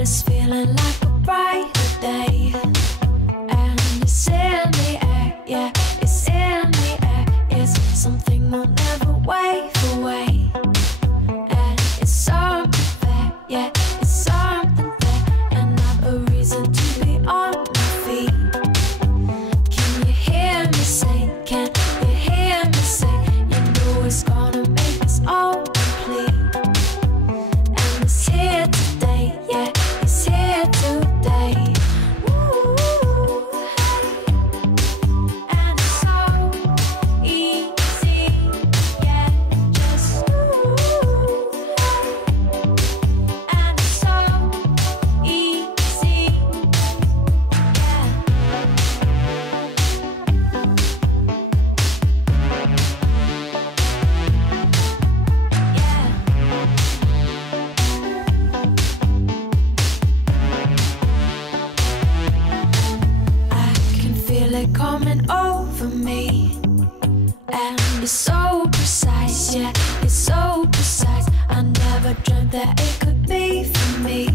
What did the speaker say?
it's feeling like a brighter day. And it's in the air, yeah, it's in the air. It's something we'll never wave away. And it's something there, yeah, it's something there. And I've a reason to be on my feet. Can you hear me say, can you hear me say, you know it's gonna make us all complete. And it's here today, yeah, it's here today. Ooh, and it's so easy, yeah, just ooh, and it's so easy, yeah. I can feel it coming over me. And it's so precise, yeah, it's so precise. I never dreamt that it could be for me.